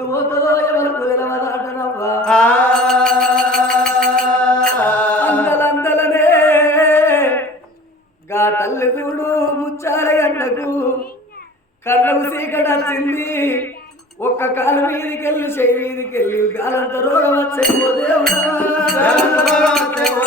ఎప్పుడు పోతుందో ఎవరికి తెలియదాటనవ్వా అందలందలనే గా తల్లి చూడు ముచ్చాల గంటకు కళ్ళకు చీకటి వచ్చింది ఒక్క కాలు చెయ్యి కాలంత రోగం వచ్చే ఓ దేవుడా. కాలంత రోగం వచ్చే ఓ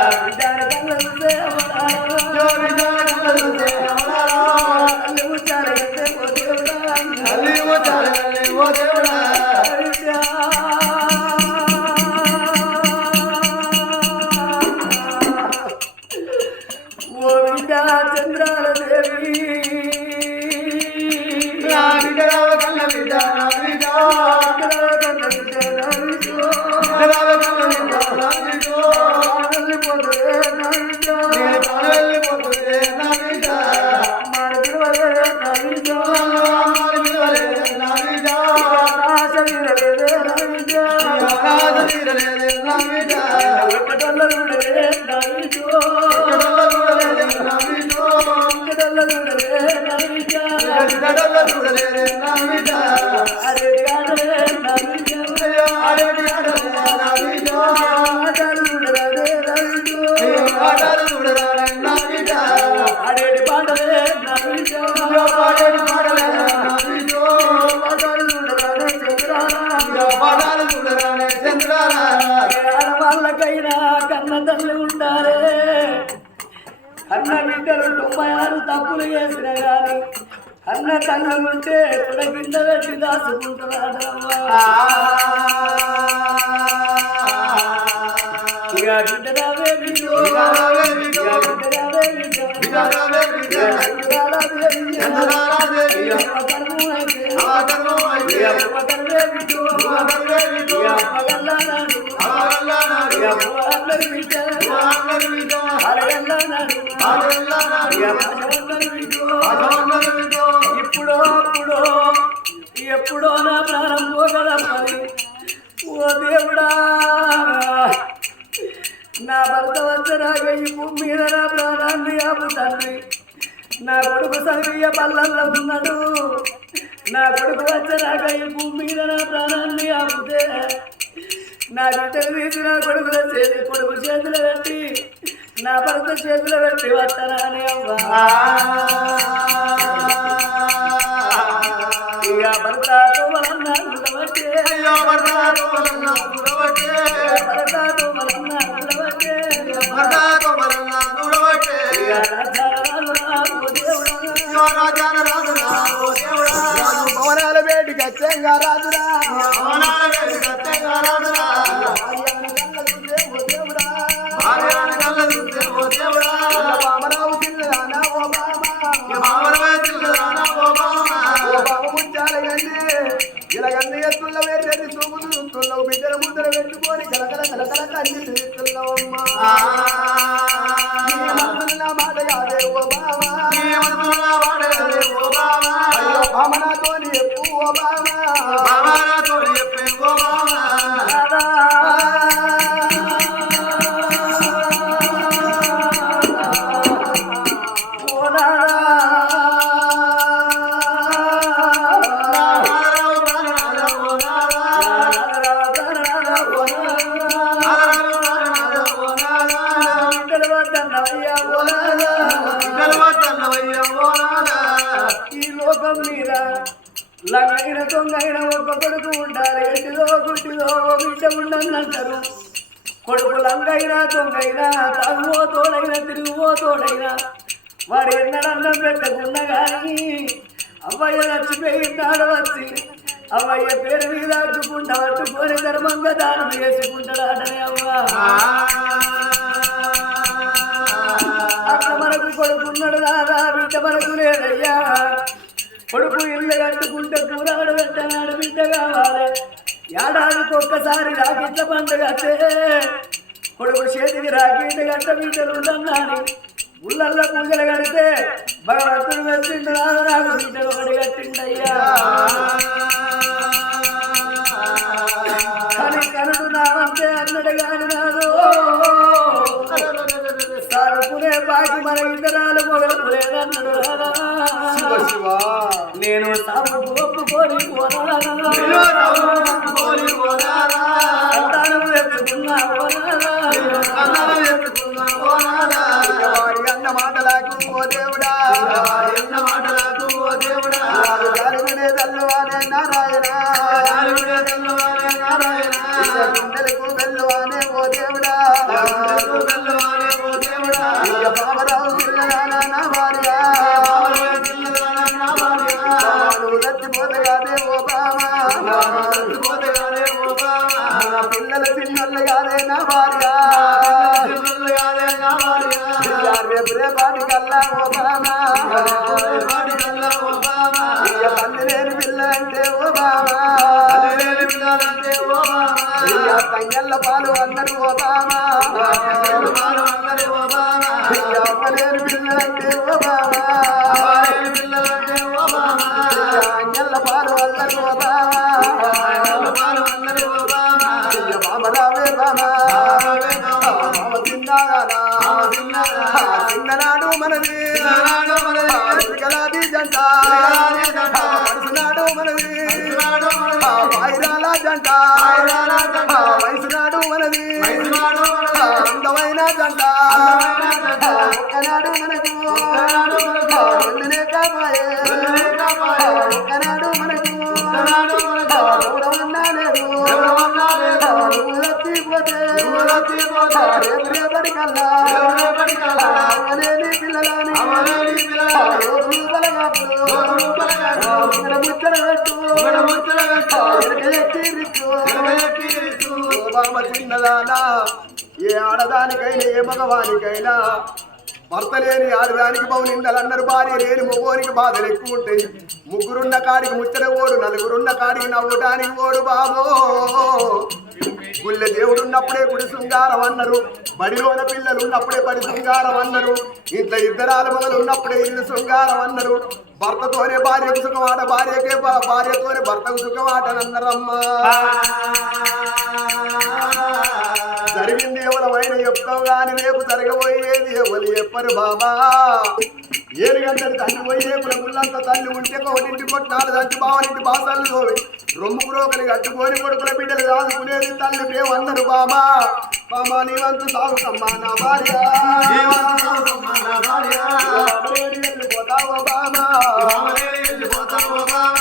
ఆడవాళ్ళకైనా కన్న తల్లి ఉండాలి. అన్న బిడ్డలు తొంభై ఆరు తప్పులు చేసిన గాని అన్న తల్లి ఉంటే కూడా కింద పెట్టి దాచుకుంటున్నాడమ్మా బిడ్డో. ఇక ఇప్పుడో అప్పుడో ఎప్పుడో నా ప్రాణం పోగలమ్మని ఓ దేవుడా నా భర్త వచ్చరాగా ఈ భూమి మీద నా ప్రాణాన్ని ఆపు తండ్రి నా కొడుకు సరియ పల్లల్లో ఉన్నాడు నా కొడుకు వచ్చరాగా ఈ భూమి మీద నా ప్రాణాన్ని ఆపుతే నా బిడ్డలు తీసి నా కొడుకుల చేతి కొడుకు చేతులు పెట్టి నా భర్త చేతులు పెట్టి వస్తానని అవ్వా. రాజు దేవుడా. భవనాల వేడికి అచ్చంగా రాదురా బామరావు చూపులు చూస్తున్నావు బిడ్డల ముద్దర పెట్టుకొని కలకల కలకల కన్ని తీస్తున్నావమ్మా నా లంగైన దొంగైన ఒక కొడుకు ఉండాలి. ఎట్టిదో గుడ్డిదో బిడ్డ ఉండనంటారు కొడుకు లంగైనా దొంగైనా తాగువో తోడైనా తిరుగువో తోడైనా. వాడు ఎన్నడన్నం పెట్టకుండా కానీ అవ్వయ్య చచ్చిపోయినాడు వచ్చి. అవ్వయ్య పేరు మీద అడ్డుకుంటా అడ్డుకొని ధర్మంగా దానం చేసుకుంటాడు అక్క అవ్వ. కొడుకున్నాడు దాదా బిడ్డ మనకు లేదయ్యా. కొడుకు ఇల్లు కట్టుకుంటే కూరాడు పెట్టనాడు బిడ్డ కావాలి ఏడాదికి ఒక్కసారి రాకిట్ల పండుగ కొడుకు చేతికి రాకిట్ల గట్ట బిడ్డలు ఉండన్నాని ఊళ్ళల్లో పూజలు కడితే భగవంతుడు కట్టిండు రాదు నాకు బిడ్డలు ఒకటి కట్టిండయ్యా. కానీ కనుడు నావంతే అన్నడు కాని నాదు సారుకునే బాకి మన శివ నేను సాగు ఒప్పుకొని సంతానం ఎత్తుకున్నా వారి అన్న మాటలకు ఓ దేవుడా? వారు జాలిగునే తల్లువానే నారాయణ. తంగళ్ళ పాలు అందరూ ఓ బామా ఇక అమ్మ లేని పిల్ల అంటే ఓ బామా ఇక అంగళ్ళ పాలు అందరూ ఓ బామా ఇక బామ తిన్నాగానా చిన్ననాడు మనది. పిలకలాది జంట మనది జంట. రేపు రేపటి కల్లా? అవలేని పిల్లలని రోజులు బలగాపులు ముచ్చట పెట్టు. ఓ బామ చిన్నదానా ఏ ఆడదానికైనా ఏ మగవానికైనా భర్త లేని ఆడదానికి బౌనిందలన్నారు భార్య లేని మగోనికి బాధలు ఎక్కువ ఉంటాయి. ముగ్గురున్న కాడికి ముచ్చట ఓడు నలుగురున్న కాడికి నవ్వటానికి ఓడు బాబో. గుళ్ళె దేవుడు ఉన్నప్పుడే గుడి శృంగారం అన్నారు. బడిలోన పిల్లలు ఉన్నప్పుడే బడి శృంగారం అన్నారు. ఇంట్లో ఇద్దరాల మొదలు ఉన్నప్పుడే ఇల్లు శృంగారం అన్నారు. భర్తతోనే భార్యకు సుఖమాట భార్యకే భార్యతోనే భర్తకు సుఖమాటనన్నారమ్మా జరిగింది ఎవరమైన చెప్తావు కానీ రేపు జరగబోయేది ఎవరు చెప్పరు బాబా. ఏడు గంటలు తండ్రి పోయే ఏపుల తల్లి ఉంటే ఒకటింటి పొట్టి నాలుగు తండ్రి బావనింటి బాసాలు చోవి రొమ్ము రోకలి కట్టుకొని కొడుకుల బిడ్డలు దాచుకునేది తల్లి పేమన్నారు బామా. బామా నీవంతు సాగుతమ్మా నా భార్య. పోతావో బామా. పోతావో బామా.